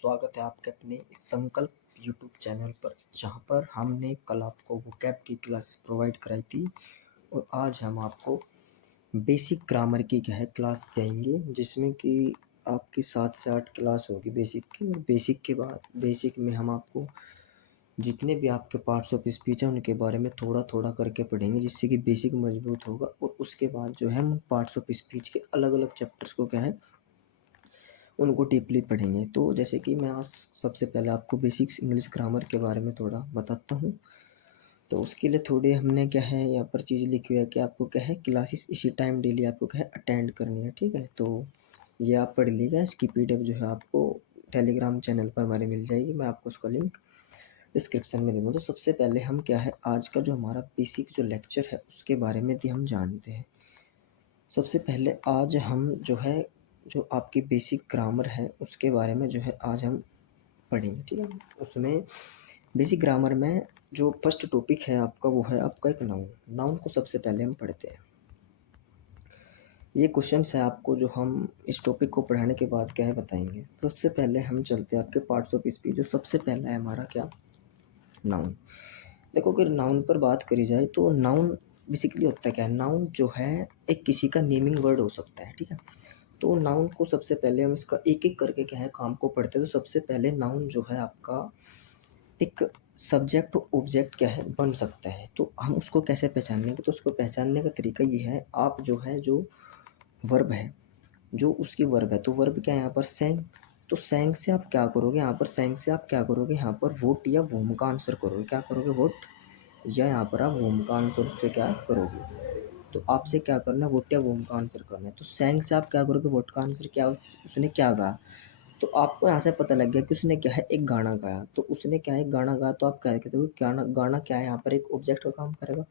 स्वागत है आपके अपने इस संकल्प यूट्यूब चैनल पर, जहाँ पर हमने कल आपको वोकैब की क्लास प्रोवाइड कराई थी। और आज हम आपको बेसिक ग्रामर की क्लास देंगे, जिसमें कि आपकी 7 से 8 क्लास होगी बेसिक की। और बेसिक के बाद बेसिक में हम आपको जितने भी आपके पार्ट्स ऑफ स्पीच हैं उनके बारे में थोड़ा थोड़ा करके पढ़ेंगे, जिससे कि बेसिक मजबूत होगा। और उसके बाद जो है हम पार्ट्स ऑफ स्पीच के अलग अलग चैप्टर्स को उनको डीपली पढ़ेंगे। तो जैसे कि मैं आज सबसे पहले आपको बेसिक्स इंग्लिश ग्रामर के बारे में थोड़ा बताता हूँ। तो उसके लिए थोड़ी हमने यहाँ पर चीज़ लिखी हुई है कि आपको क्लासेस इसी टाइम डेली आपको अटेंड करनी है, ठीक है। तो ये आप पढ़ लीजिएगा। इसकी पीडीएफ जो है आपको टेलीग्राम चैनल पर हमारे मिल जाएगी। मैं आपको उसका लिंक डिस्क्रिप्शन में दूँगा। तो सबसे पहले हम आज का जो हमारा बेसिक जो लेक्चर है उसके बारे में भी हम जानते हैं। सबसे पहले आज हम जो आपकी बेसिक ग्रामर है उसके बारे में आज हम पढ़ेंगे, ठीक है। उसमें बेसिक ग्रामर में जो फर्स्ट टॉपिक है आपका, वो है आपका एक नाउन। नाउन को सबसे पहले हम पढ़ते हैं। ये क्वेश्चंस है आपको जो हम इस टॉपिक को पढ़ाने के बाद बताएंगे। सबसे पहले हम चलते हैं आपके पार्ट्स ऑफ स्पीच। जो सबसे पहला है हमारा नाउन। देखो, अगर नाउन पर बात करी जाए तो नाउन बेसिकली होता है नाउन जो है एक किसी का नेमिंग वर्ड हो सकता है, ठीक है। तो नाउन को सबसे पहले हम इसका एक एक करके काम को पढ़ते हैं। तो सबसे पहले नाउन जो है आपका एक सब्जेक्ट ऑब्जेक्ट बन सकता है। तो हम उसको कैसे पहचानेंगे? तो उसको पहचानने का तरीका ये है, आप जो वर्ब है, जो उसकी वर्ब है, तो वर्ब क्या है यहाँ पर? सेंग। तो सेंग से आप क्या करोगे यहाँ पर? सेंग से आप क्या करोगे यहाँ पर? वोट या वोम का आंसर करोगे। क्या करोगे? वोट या यहाँ पर आप वोम का आंसर से क्या करोगे? तो आपसे क्या करना है? वोट या वोम का आंसर करना है। तो सेंग से आप क्या करोगे? वोट का आंसर क्या? उसने क्या गाया? तो आपको यहाँ से पता लग गया कि उसने एक गाना गाया। तो उसने एक गाना गाया। तो आप क्या कहते हो? गाना गाना क्या है यहाँ पर? एक ऑब्जेक्ट का काम करेगा।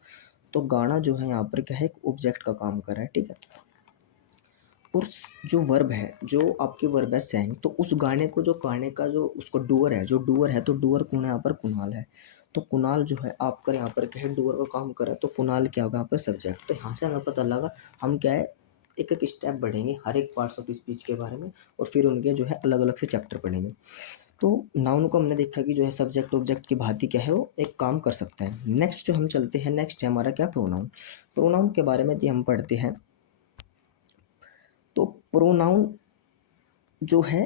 तो गाना जो है यहाँ पर एक ऑब्जेक्ट का काम कर रहा है, ठीक है। और जो वर्ब है, जो आपकी वर्ब है सेंग, तो उस गाने को जो गाने का जो उसको डूअर है, जो डूअर है, तो डूअर कौन है यहाँ पर? कुणाल है। तो कुणाल जो है आपका यहाँ पर डूअर का काम कर रहा है। तो कुणाल क्या होगा यहाँ पर? सब्जेक्ट। तो यहाँ से हमें पता लगा हम एक एक स्टेप बढ़ेंगे हर एक पार्ट्स ऑफ स्पीच के बारे में, और फिर उनके अलग अलग से चैप्टर पढ़ेंगे। तो नाउन को हमने देखा कि सब्जेक्ट ऑब्जेक्ट की भांति वो एक काम कर सकता है। नेक्स्ट जो हम चलते हैं, नेक्स्ट है हमारा प्रोनाउन। प्रोनाउन के बारे में भी हम पढ़ते हैं। तो प्रोनाउन जो है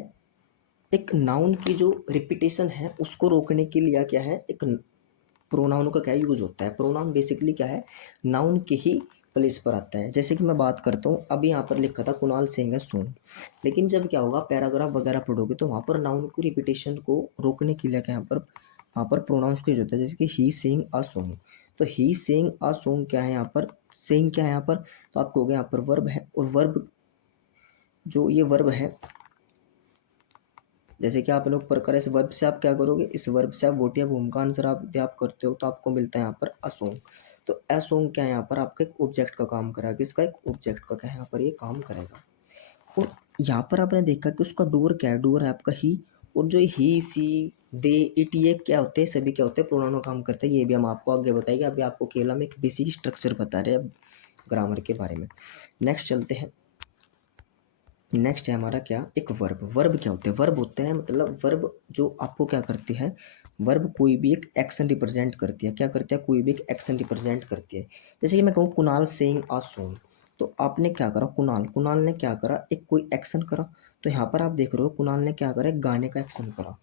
एक नाउन की जो रिपीटेशन है उसको रोकने के लिए एक प्रोनाउन का यूज होता है। प्रोनाउन बेसिकली नाउन के ही प्लेस पर आता है। जैसे कि मैं बात करता हूँ, अभी यहाँ पर लिखा था कुणाल सिंह है सोंग, लेकिन जब क्या होगा, पैराग्राफ वगैरह पढ़ोगे तो वहाँ पर नाउन की रिपीटेशन को रोकने के लिए वहाँ पर प्रोनाउंस का यूज होता है। जैसे कि ही सिंग अ सॉन्ग। तो ही सिंग अ सॉन्ग क्या है यहाँ पर? सिंग क्या है यहाँ पर? तो आप कहोगे यहाँ पर वर्ब है, और वर्ब जो ये वर्ब है, जैसे कि आप लोग प्रकार इस वर्ब से आप क्या करोगे? इस वर्ब से आप वोट या वोम का आंसर आप करते हो, तो आपको मिलता है यहाँ पर असोंग। तो असोंग क्या है यहाँ पर? आपका एक ऑब्जेक्ट का काम करेगा। किसका? एक ऑब्जेक्ट का यहाँ पर ये काम करेगा। और यहाँ पर आपने देखा कि उसका डूअर क्या है? डूअर है आपका ही। और जो ही, सी, दे, इट, ये क्या होते हैं? सभी क्या होते हैं? प्रोनाउन का काम करते हैं। ये भी हम आपको आगे बताएंगे। अभी आपको केवल हम एक बेसिक स्ट्रक्चर बता रहे हैं ग्रामर के बारे में। नेक्स्ट चलते हैं। नेक्स्ट है हमारा एक वर्ब। वर्ब क्या होते हैं? वर्ब होते हैं मतलब वर्ब जो आपको क्या करती है? वर्ब कोई भी एक एक्शन रिप्रेजेंट करती है। क्या करती है? कोई भी एक एक्शन रिप्रेजेंट करती है। जैसे कि मैं कहूँ कुणाल सेइंग अ सॉन्ग, तो आपने क्या करा? कुणाल कुणाल ने क्या करा? एक कोई एक्शन करा। तो यहाँ पर आप देख रहे हो कुणाल ने क्या करा? एक गाने का एक्शन करा।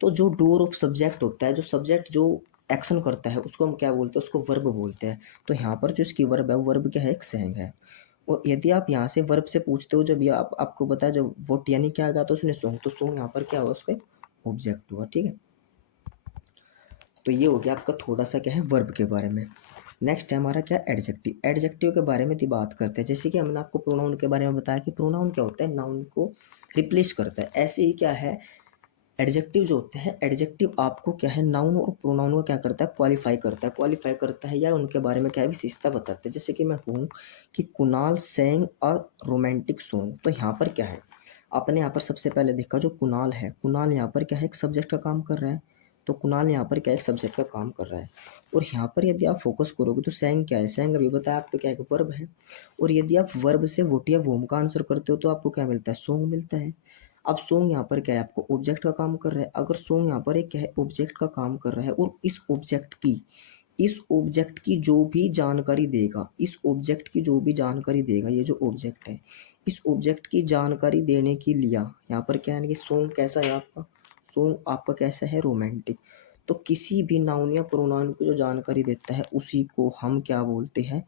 तो जो डोर ऑफ सब्जेक्ट होता है, जो सब्जेक्ट जो एक्शन करता है, उसको हम क्या बोलते हैं? उसको वर्ब बोलते हैं। तो यहाँ पर जो इसकी वर्ब है, वर्ब क्या है? एक सेंग है। और यदि आप यहाँ से वर्ब से पूछते हो, जब ये आपको बताया जब वोट यानी क्या आएगा, तो उसने सॉन्ग, तो सॉन्ग यहाँ पर क्या हुआ? उसका ऑब्जेक्ट हुआ, ठीक है। तो ये हो गया आपका थोड़ा सा वर्ब के बारे में। नेक्स्ट है हमारा एडजेक्टिव। एडजेक्टिव के बारे में भी बात करते हैं। जैसे कि हमने आपको प्रोनाउन के बारे में बताया कि प्रोनाउन क्या होता है? नाउन को रिप्लेस करता है। ऐसे ही एडजेक्टिव जो होते हैं, एडजेक्टिव आपको नाउन और प्रोनाउन को क्या करता है? क्वालिफाई करता है। क्वालिफाई करता है या उनके बारे में विशेषता बताते हैं। जैसे कि मैं हूँ कि Kunal Seng a romantic song. तो यहाँ पर क्या है? आपने यहाँ पर सबसे पहले देखा जो कुणाल है, कुणाल यहाँ पर एक सब्जेक्ट का काम कर रहा है। तो कुणाल यहाँ पर एक सब्जेक्ट का काम कर रहा है। और यहाँ पर यदि आप फोकस करोगे तो सेंग क्या है? सेंग अभी बताया आपको एक वर्ब है। और यदि आप वर्ब से वोट या वोम का आंसर करते हो तो आपको क्या मिलता है? सॉन्ग मिलता है। अब सॉन्ग यहाँ पर क्या है, आपको ऑब्जेक्ट का काम कर रहा है। अगर सॉन्ग यहाँ पर एक क्या है, ऑब्जेक्ट का काम कर रहा है और इस ऑब्जेक्ट की जो भी जानकारी देगा, इस ऑब्जेक्ट की जो भी जानकारी देगा, ये जो ऑब्जेक्ट है, इस ऑब्जेक्ट की जानकारी देने के लिए यहाँ पर क्या है कि सॉन्ग कैसा है आपका, सॉन्ग आपका कैसा है, रोमांटिक। तो किसी भी नाउन या प्रोनाउन को जो जानकारी देता है उसी को हम क्या बोलते हैं,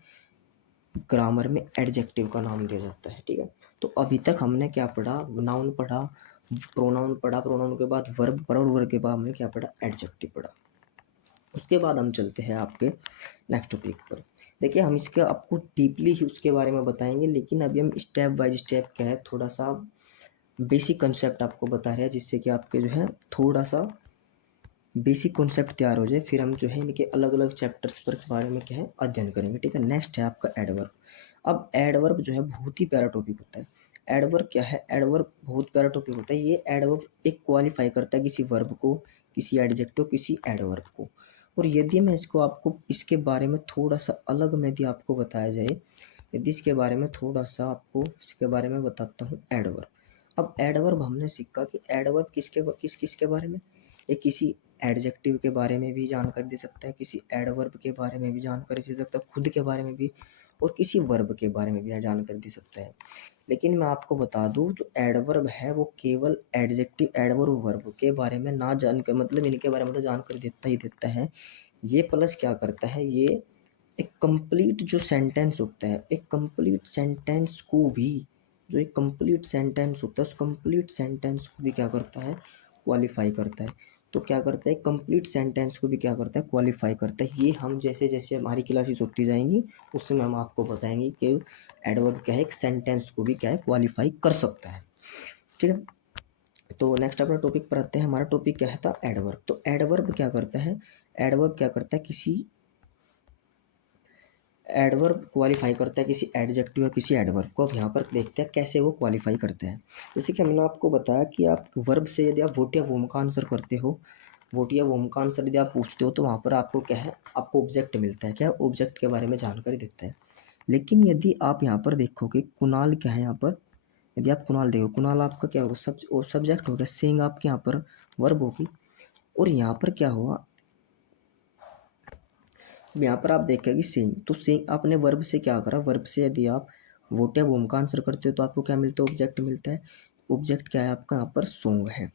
ग्रामर में एडजेक्टिव का नाम दिया जाता है। ठीक है, तो अभी तक हमने क्या पढ़ा, नाउन पढ़ा, प्रोनाउन पढ़ा, प्रोनाउन के बाद वर्ब पढ़ा और वर्ब के बाद हमने क्या पढ़ा, एडजेक्टिव पढ़ा। उसके बाद हम चलते हैं आपके नेक्स्ट टॉपिक पर। देखिए हम इसके आपको डीपली ही उसके बारे में बताएंगे, लेकिन अभी हम स्टेप बाय स्टेप क्या है, थोड़ा सा बेसिक कंसेप्ट आपको बता रहे हैं, जिससे कि आपके जो है थोड़ा सा बेसिक कॉन्सेप्ट तैयार हो जाए। फिर हम जो है इनके अलग अलग चैप्टर्स पर के बारे में क्या है अध्ययन करेंगे। ठीक है, नेक्स्ट है आपका एडवर्ब। अब एडवर्ब जो है बहुत ही प्यारा टॉपिक होता है। एडवर्ब क्या है, एडवर्ब बहुत प्यारा टॉपिक होता है। ये एडवर्ब एक क्वालिफाई करता है किसी वर्ब को, किसी एडजेक्टिव, किसी एडवर्ब को। और यदि मैं इसको आपको इसके बारे में थोड़ा सा अलग में यदि आपको बताया जाए, यदि इसके बारे में थोड़ा सा आपको इसके बारे में बताता हूँ, एडवर्ब। अब एडवर्ब हमने सीखा कि एडवर्ब किस किसके बारे में, ये किसी एडजेक्टिव के बारे में भी जानकारी दे सकता है, किसी एडवर्ब के बारे में भी जानकारी दे सकता है, खुद के बारे में भी, और किसी वर्ब के बारे में भी जानकारी दे सकता है। लेकिन मैं आपको बता दूं, जो एडवर्ब है वो केवल एडजेक्टिव, एडवर्ब, वर्ब के बारे में ना जानकर, मतलब इनके बारे में तो जानकारी देता ही देता है। ये प्लस क्या करता है, ये एक कंप्लीट जो सेंटेंस होता है, एक कंप्लीट सेंटेंस को भी, जो एक कंप्लीट सेंटेंस होता है उस कंप्लीट सेंटेंस को भी क्या करता है, क्वालिफाई करता है। तो क्या करता है, कंप्लीट सेंटेंस को भी क्या करता है, क्वालिफाई करता है। ये हम जैसे जैसे हमारी क्लासेस होती जाएंगी उसमें हम आपको बताएंगे कि एडवर्ब क्या है, एक सेंटेंस को भी क्या है, क्वालिफाई कर सकता है। ठीक है, तो नेक्स्ट अपना टॉपिक पर आते हैं। हमारा टॉपिक क्या है था, एडवर्ब। तो एडवर्ब क्या करता है, एडवर्ब क्या करता है, किसी एडवर्ब क्वालिफाई करता है किसी एडजेक्टिव या किसी एडवर्ब को। अब यहाँ पर देखते हैं कैसे वो क्वालिफाई करते हैं। जैसे कि हमने आपको बताया कि आप वर्ब से यदि आप वोट या वोम का आंसर करते हो, वोट या वोम का आंसर यदि आप पूछते हो, तो वहाँ पर आपको क्या है, आपको ऑब्जेक्ट मिलता है, क्या ऑब्जेक्ट के बारे में जानकारी देता है। लेकिन यदि आप यहाँ पर देखोगे, कुणाल क्या है यहाँ पर, यदि आप कुणाल देखो, कुणाल आपका क्या होगा, सब्जेक्ट होगा, सेइंग आपके यहाँ पर वर्ब होगी। और यहाँ पर क्या हुआ, यहाँ पर आप देखेंगे सेइंग, तो सेइंग आपने वर्ब से क्या करा, वर्ब से यदि आप वोट या वोम का आंसर करते हो तो आपको क्या मिलता है, ऑब्जेक्ट मिलता है। ऑब्जेक्ट क्या है आपका, यहाँ पर सॉन्ग है।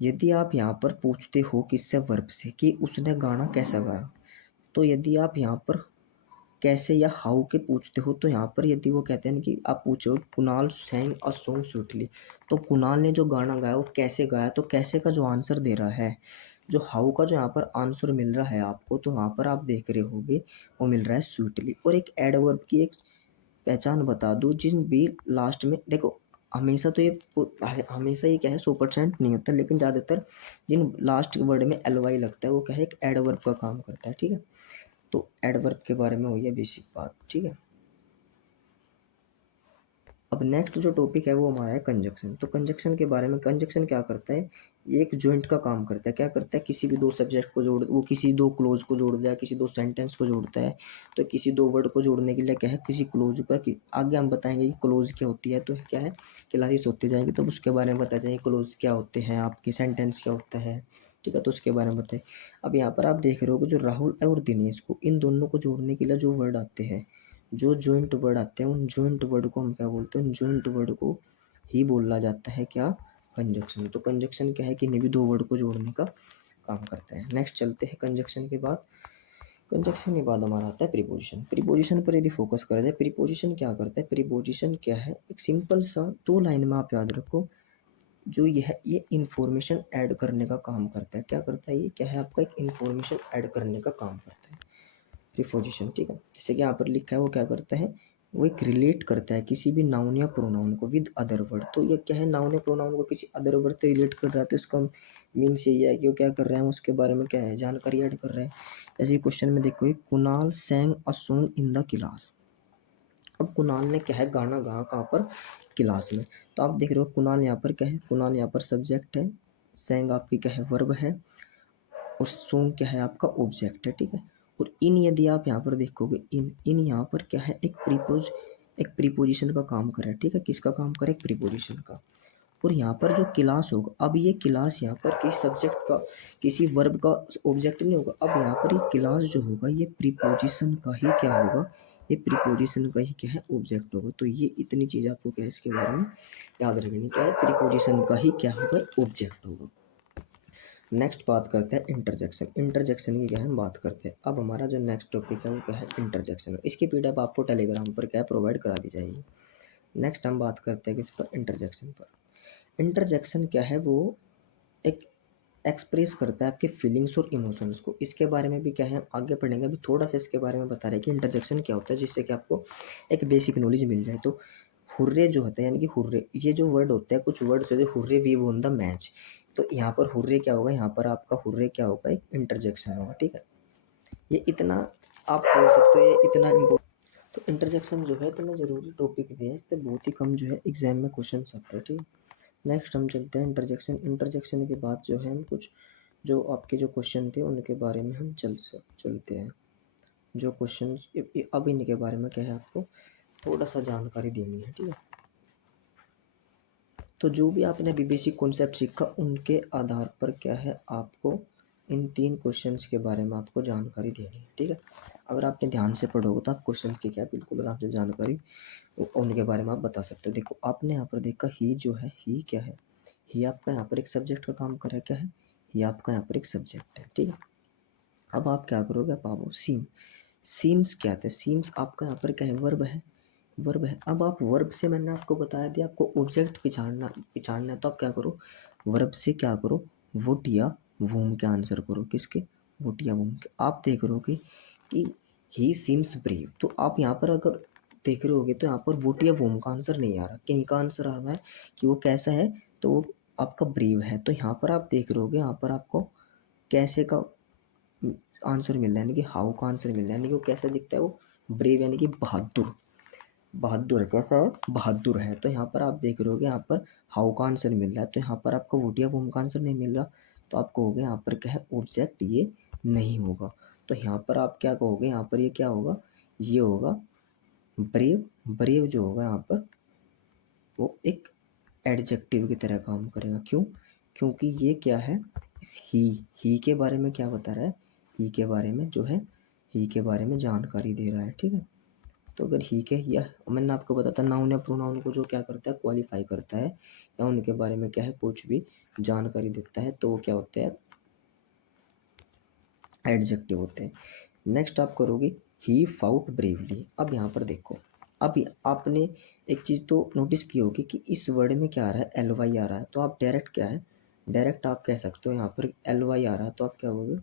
यदि आप यहाँ पर पूछते हो किससे, वर्ब से, कि उसने गाना कैसा गाया, तो यदि आप यहाँ पर कैसे या हाउ के पूछते हो, तो यहाँ पर यदि वो कहते हैं कि आप पूछो कुणाल सैंग अ सॉन्ग स्वीटली, तो कुणाल ने जो गाना गाया वो कैसे गाया, तो कैसे का जो आंसर दे रहा है, जो हाउ का जो यहाँ पर आंसर मिल रहा है आपको, तो वहाँ पर आप देख रहे होगे वो मिल रहा है स्वीटली। और एक एडवर्ब की एक पहचान बता दूँ, जिन भी लास्ट में देखो, हमेशा तो ये हमेशा ये क्या है 100% नहीं होता, लेकिन ज़्यादातर जिन लास्ट वर्ड में एल वाई लगता है वो क्या है, एक एडवर्ब का काम करता है। ठीक है, तो एडवर्ब के बारे में हुई है बेसिक बात। ठीक है, अब नेक्स्ट जो टॉपिक है वो हमारा है कंजक्शन। तो कंजक्शन के बारे में, कंजक्शन क्या करता है, ये एक जॉइंट का काम करता है। क्या करता है, किसी भी दो सब्जेक्ट को जोड़, वो किसी दो क्लोज को जोड़ता है, किसी दो सेंटेंस को जोड़ता है। तो किसी दो वर्ड को जोड़ने के लिए क्या है, किसी क्लोज का आगे हम बताएंगे कि क्लोज क्या होती है, तो क्या है क्लासेस होती जाएगी तो उसके बारे में बता जाएंगे क्लोज क्या होते हैं, आपके सेंटेंस क्या होता है। ठीक है, तो उसके बारे में बताए। अब यहाँ पर आप देख रहे हो कि जो राहुल और दिनेश को, इन दोनों को जोड़ने के लिए जो वर्ड आते हैं, जो जॉइंट वर्ड आते हैं, उन जॉइंट वर्ड को हम क्या बोलते हैं, उन जॉइंट वर्ड को ही बोला जाता है क्या, कंजक्शन। तो कंजक्शन क्या है कि इन्हीं भी दो वर्ड को जोड़ने का काम करता है। नेक्स्ट चलते हैं कंजक्शन के बाद। कंजक्शन के बाद हमारा आता है प्रीपोजिशन। प्रीपोजिशन पर यदि फोकस करा जाए, प्रीपोजिशन क्या करता है, प्रीपोजिशन क्या है, एक सिंपल सा दो लाइन में आप याद रखो, जो ये इंफॉर्मेशन ऐड करने का काम करता है। क्या करता है, ये क्या है आपका, एक इंफॉर्मेशन ऐड करने का काम करता है प्रीपोजिशन। ठीक है, जैसे कि यहाँ पर लिखा है, वो क्या करता है, वो एक रिलेट करता है किसी भी नाउन या प्रोनाउन को विद अदर वर्ड। तो ये क्या है, नाउन या प्रोनाउन को किसी अदर वर्ड से रिलेट कर रहा है, तो इसका मीन्स यही है कि वो क्या कर रहे हैं, उसके बारे में क्या है, जानकारी ऐड कर रहे हैं। जैसे क्वेश्चन में देखो, Kunal सैंग a song in the class. अब कुणाल ने क्या है, गाना गाया कहाँ पर, क्लास में। तो आप देख रहे हो कुणाल यहाँ पर क्या है, कुणाल यहाँ पर सब्जेक्ट है, सैंग आपकी क्या है, वर्ब है, और सॉन्ग क्या है आपका, ऑब्जेक्ट है। ठीक है, और इन यदि आप यहाँ पर देखोगे, इन इन यहाँ पर क्या है, एक प्रीपोजिशन का काम कर रहा है। ठीक है, किसका काम कर रहा है, एक प्रीपोजिशन का। और यहाँ पर जो क्लास होगा, अब ये क्लास यहाँ पर किसी सब्जेक्ट का, किसी वर्ब का ऑब्जेक्ट नहीं होगा। अब यहाँ पर ये क्लास जो होगा ये प्रीपोजिशन का ही क्या होगा, ये प्रीपोजिशन का ही क्या है, ऑब्जेक्ट होगा। तो ये इतनी चीज़ आपको क्या है इसके बारे में याद रखनी, क्या है, प्रीपोजिशन का ही क्या होगा, ऑब्जेक्ट होगा। नेक्स्ट बात करते हैं इंटरजेक्शन। इंटरजेक्शन की क्या है हम बात करते हैं। अब हमारा जो नेक्स्ट टॉपिक है वो क्या है, इंटरजेक्शन। इसकी पीडीएफ आपको टेलीग्राम पर क्या है प्रोवाइड करा दी जाएगी। नेक्स्ट हम बात करते हैं किस पर, इंटरजेक्शन पर। इंटरजेक्शन क्या है, वो एक एक्सप्रेस करता है आपके फीलिंग्स और इमोशंस को। इसके बारे में भी क्या है आगे पढ़ेंगे, अभी थोड़ा सा इसके बारे में बता रहे हैं कि इंटरजेक्शन क्या होता है, जिससे कि आपको एक बेसिक नॉलेज मिल जाए। तो हुर्रे जो होते हैं, यानी कि हुर्रे, ये जो वर्ड होते हैं, कुछ वर्ड्स होते हैं, hurray we won the match. तो यहाँ पर हुर्रे क्या होगा, यहाँ पर आपका हुर्रे क्या होगा, एक इंटरजेक्शन होगा, ठीक है। ये इतना आप बोल सकते हो, ये इतना इम्पोर्टेंट। तो इंटरजेक्शन जो है इतना ज़रूरी टॉपिक भी है, इससे बहुत ही कम जो है एग्जाम में क्वेश्चन आते हैं, ठीक है। नेक्स्ट हम चलते हैं इंटरजेक्शन। इंटरजेक्शन के बाद जो है हम कुछ जो आपके जो क्वेश्चन थे उनके बारे में हम चलते हैं। जो क्वेश्चन अब इनके बारे में क्या है आपको थोड़ा सा जानकारी देनी है, ठीक है। तो जो भी आपने अभी बेसिक कॉन्सेप्ट सीखा उनके आधार पर क्या है आपको इन 3 क्वेश्चंस के बारे में आपको जानकारी देनी है, ठीक है। अगर आपने ध्यान से पढ़ोगे तो आप क्वेश्चन की क्या बिल्कुल आराम से जानकारी उनके बारे में आप बता सकते हो। देखो आपने यहाँ पर देखा ही जो है, ही क्या है, ही आपका यहाँ पर एक सब्जेक्ट का काम कर रहा है, क्या है, ही आपका यहाँ पर एक सब्जेक्ट है, ठीक है। अब आप क्या करोगे, आप आओ सीम। सीम्स क्या है, सीम्स आपका यहाँ पर क्या है, वर्ब है, वर्ब है। अब आप वर्ब से मैंने आपको बताया दिया, आपको ऑब्जेक्ट पिछाड़ना है, तो आप क्या करो, वर्ब से क्या करो, वुड या वूम के आंसर करो, किसके, वुड या वूम के। आप देख रहे हो कि ही सीम्स ब्रेव, तो आप यहाँ पर अगर देख रहे होगे तो यहाँ पर वुड या वूम का आंसर नहीं आ रहा, कहीं का आंसर आ रहा है कि वो कैसा है, तो वो आपका ब्रेव है। तो यहाँ पर आप देख रहे होगे, यहाँ पर आपको कैसे का आंसर मिल रहा है, यानी कि हाउ का आंसर मिल रहा है, यानी कि वो कैसा दिखता है, वो ब्रेव यानी कि बहादुर, बहादुर है, कैसा है, बहादुर है। तो यहाँ पर आप देख रहे होगे यहाँ पर हाउ का आंसर मिल रहा है, तो यहाँ पर आपको वुड या वूम का आंसर नहीं मिल रहा, तो आप कहोगे यहाँ पर क्या है, ऑब्जेक्ट ये नहीं होगा। तो यहाँ पर आप क्या कहोगे, यहाँ पर ये क्या होगा, ये होगा ब्रेव। ब्रेव जो होगा यहाँ पर वो एक एडजेक्टिव की तरह काम करेगा, क्यों, क्योंकि ये क्या है, इस ही के बारे में क्या बता रहा है, ही के बारे में जो है, ही के बारे में जानकारी दे रहा है, ठीक है। तो अगर ही के या मैंने आपको बताया था नाउन या प्रोनाउन को जो क्या करता है, क्वालिफाई करता है या उनके बारे में क्या है कुछ भी जानकारी देता है, तो वो क्या होते हैं, एडजेक्टिव होते हैं। नेक्स्ट आप करोगे ही फाउट ब्रेवली। अब यहाँ पर देखो, अब आपने एक चीज़ तो नोटिस की होगी कि इस वर्ड में क्या आ रहा है, एल वाई आ रहा है, तो आप डायरेक्ट क्या है, डायरेक्ट आप कह सकते हो यहाँ पर एल वाई आ रहा है, तो आप क्या होगे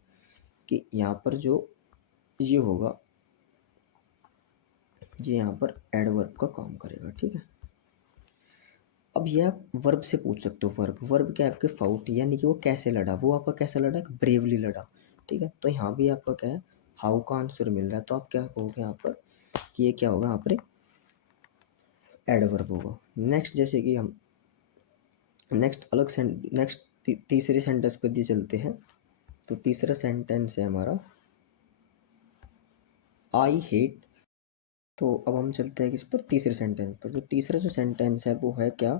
कि यहाँ पर जो ये होगा, ये यहाँ पर एडवर्ब का काम करेगा, ठीक है। अब ये आप वर्ब से पूछ सकते हो, वर्ब, वर्ब क्या है आपके फाउट, यानी कि वो कैसे लड़ा, वो आपका कैसा लड़ा, ब्रेवली लड़ा, ठीक है। तो यहाँ भी आपका क्या है, हाउ का आंसर मिल रहा है, तो आप क्या कहोगे यहाँ पर कि ये क्या होगा, यहाँ पर एडवर्ब होगा। नेक्स्ट जैसे कि हम नेक्स्ट तीसरे सेंटेंस पर दिए चलते हैं। तो तीसरा सेंटेंस है हमारा आई हेट। तो अब हम चलते हैं किस पर, तीसरे सेंटेंस पर। जो तीसरा जो सेंटेंस है वो है क्या,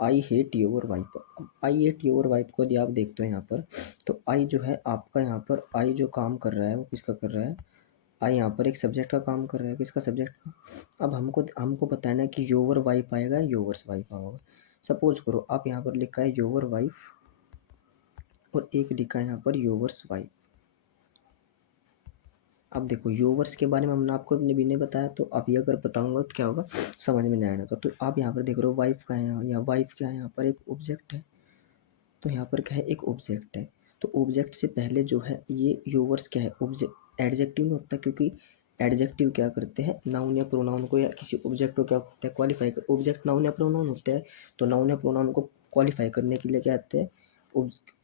आई हेट योर वाइफ। अब आई हेट योर वाइफ को यदि आप देखते हो यहाँ पर, तो आई जो है आपका यहाँ पर, आई जो काम कर रहा है वो किसका कर रहा है, आई यहाँ पर एक सब्जेक्ट का काम कर रहा है, किसका, सब्जेक्ट का। अब हमको हमको बताना है कि योवर वाइफ आएगा, योवर्स वाइफ आएगा। सपोज करो आप यहाँ पर लिखा है योवर वाइफ और एक लिखा है यहाँ पर योवर्स वाइफ। अब देखो योवर्स के बारे में हमने आपको अपने भी नहीं बताया, तो अभी अगर बताऊंगा तो क्या होगा, समझ में नहीं आएगा। तो आप यहाँ पर देख रहे हो वाइफ का है यहाँ, या वाइफ क्या है, यहाँ पर एक ऑब्जेक्ट है, तो यहाँ पर क्या है, एक ऑब्जेक्ट है। तो ऑब्जेक्ट से पहले जो है ये योवर्स क्या है, ऑब्जेक्ट, एडजेक्टिव नहीं होता, क्योंकि एडजेक्टिव क्या करते हैं, नाउन या प्रोनाउन को या किसी ऑब्जेक्ट को क्या करते हैं, क्वालिफाई कर। ऑब्जेक्ट नाउन या प्रोनाउन होते हैं, तो नाउन या प्रोनाउन को क्वालिफाई करने के लिए क्या आते हैं,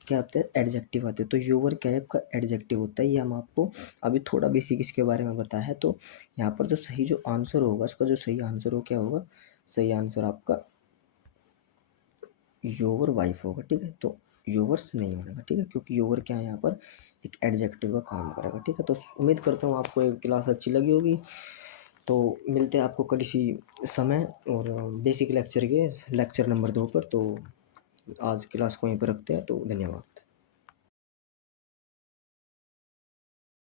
क्या आते हैं, एडजेक्टिव आते हैं। तो योवर क्या है आपका, एडजेक्टिव होता है। ये हम आपको अभी थोड़ा बेसिक इसके बारे में बताया है। तो यहाँ पर जो सही जो आंसर होगा, इसका जो सही आंसर हो क्या होगा, सही आंसर आपका योवर वाइफ होगा, ठीक है। तो योवर्स नहीं होगा, ठीक है, क्योंकि योवर क्या है यहाँ पर एक एडजेक्टिव का काम करेगा, ठीक है। तो उम्मीद करता हूँ आपको ये क्लास अच्छी लगी होगी। तो मिलते हैं आपको कल इसी समय और बेसिक लेक्चर के लेक्चर नंबर 2 पर। तो आज क्लास को यहीं पर रखते हैं, तो धन्यवाद।